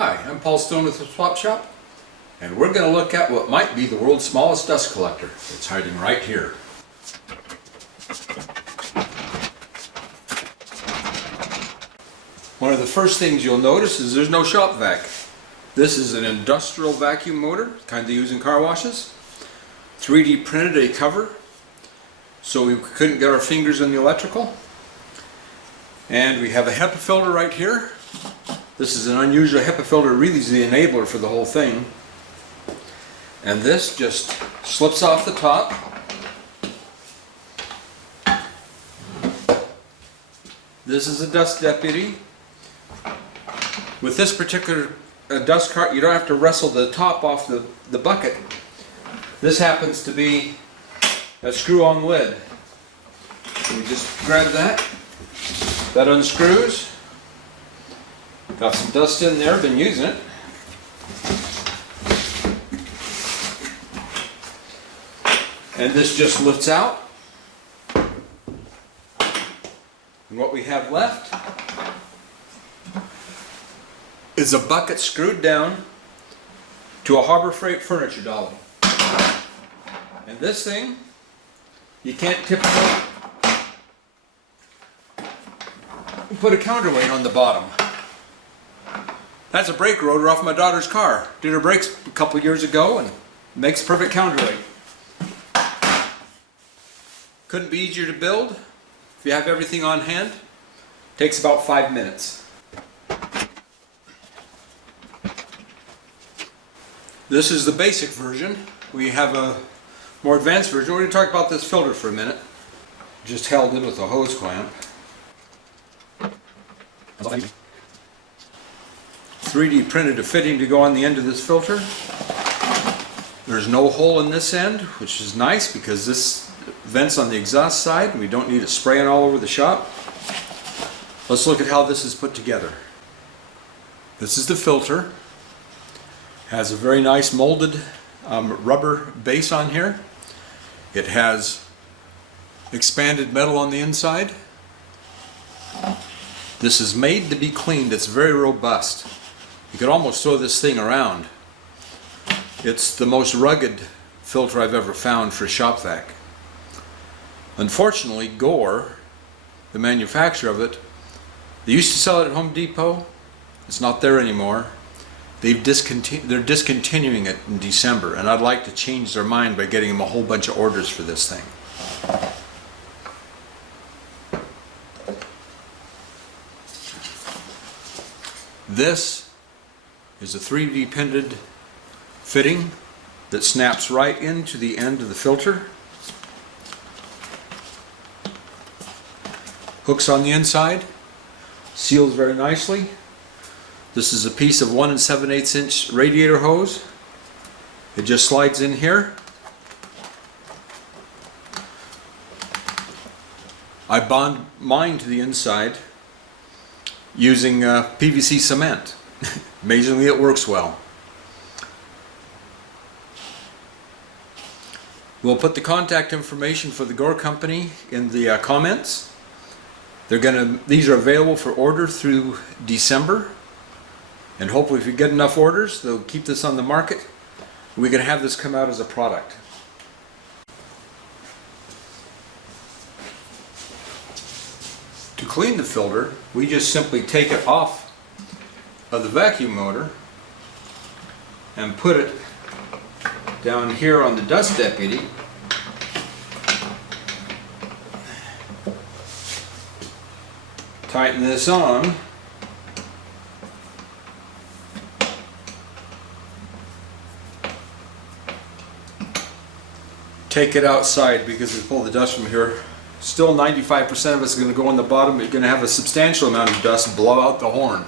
Hi, I'm Paul Stone with the Swap Shop, and we're going to look at what might be the world's smallest dust collector. It's hiding right here. One of the first things you'll notice is there's no shop vac. This is an industrial vacuum motor, kind they use in car washes. 3D printed a cover so we couldn't get our fingers in the electrical. And we have a HEPA filter right here. This is an unusual HEPA filter, really is the enabler for the whole thing. And this just slips off the top. This is a dust deputy. With this particular dust cart, you don't have to wrestle the top off the bucket. This happens to be a screw-on lid. We just grab that. That unscrews. Got some dust in there, been using it. And this just lifts out. And what we have left is a bucket screwed down to a Harbor Freight furniture dolly. And this thing, you can't tip it over. Put a counterweight on the bottom. That's a brake rotor off my daughter's car. Did her brakes a couple years ago and makes perfect counterweight. Couldn't be easier to build. If you have everything on hand, takes about 5 minutes. This is the basic version. We have a more advanced version. We're going to talk about this filter for a minute. Just held in with a hose clamp. 3D printed a fitting to go on the end of this filter. There's no hole in this end, which is nice because this vents on the exhaust side and we don't need it spraying all over the shop. Let's look at how this is put together. This is the filter. Has a very nice molded rubber base on here. It has expanded metal on the inside. This is made to be cleaned. It's very robust. You could almost throw this thing around. It's the most rugged filter I've ever found for shop vac. Unfortunately, Gore, the manufacturer of it, they used to sell it at Home Depot. It's not there anymore. They're discontinuing it in December, and I'd like to change their mind by getting them a whole bunch of orders for this thing. This is a 3D printed fitting that snaps right into the end of the filter. Hooks on the inside, seals very nicely. This is a piece of 1 7/8 inch radiator hose. It just slides in here. I bond mine to the inside using PVC cement. Amazingly, it works well. We'll put the contact information for the Gore company in the comments. These are available for order through December, and hopefully if we get enough orders, they'll keep this on the market. We're going to have this come out as a product. To clean the filter, we just simply take it off of the vacuum motor and put it down here on the dust deputy. Tighten this on. Take it outside because we pull the dust from here. Still 95% of it's going to go on the bottom, but you're going to have a substantial amount of dust blow out the horn.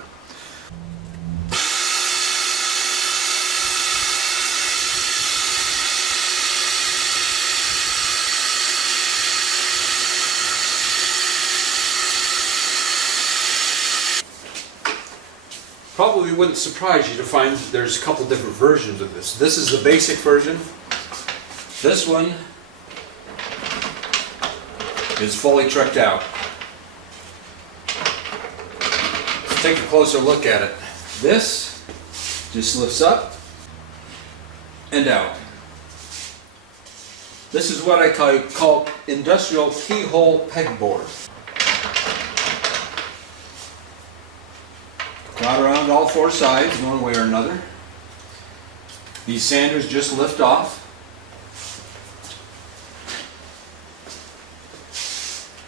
Probably wouldn't surprise you to find that there's a couple different versions of this. This is the basic version. This one is fully tricked out. Let's take a closer look at it. This Just lifts up and out. This is what I call industrial keyhole pegboard. Got around all four sides, one way or another. These sanders just lift off.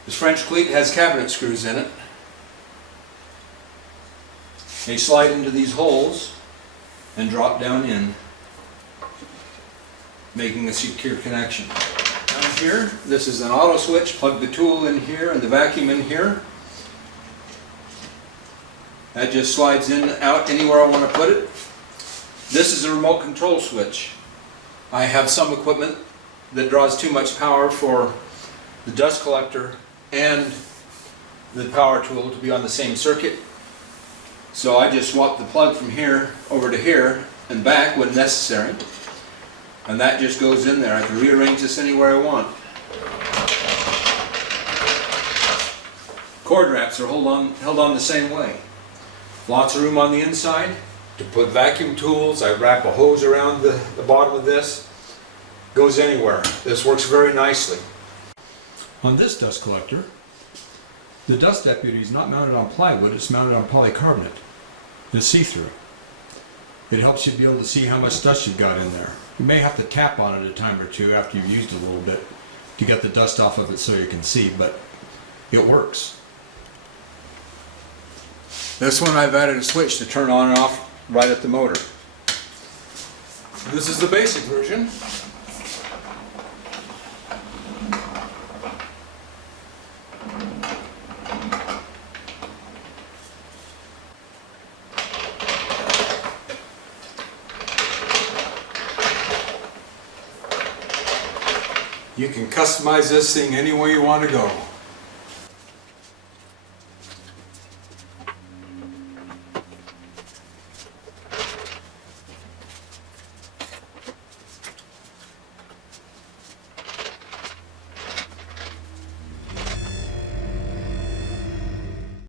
This French cleat has cabinet screws in it. They slide into these holes and drop down in, making a secure connection. Down here, this is an auto switch. Plug the tool in here and the vacuum in here. That just slides in, out, anywhere I want to put it. This is a remote control switch. I have some equipment that draws too much power for the dust collector and the power tool to be on the same circuit. So I just swap the plug from here over to here and back when necessary. And that just goes in there. I can rearrange this anywhere I want. Cord wraps are held on the same way. Lots of room on the inside to put vacuum tools. I wrap a hose around the bottom of this. Goes anywhere. This works very nicely. On this dust collector, the dust deputy is not mounted on plywood, it's mounted on polycarbonate. It's see-through. It helps you be able to see how much dust you've got in there. You may have to tap on it a time or two after you've used it a little bit to get the dust off of it so you can see, but it works. This one I've added a switch to turn on and off right at the motor. This is the basic version. You can customize this thing any way you want to go.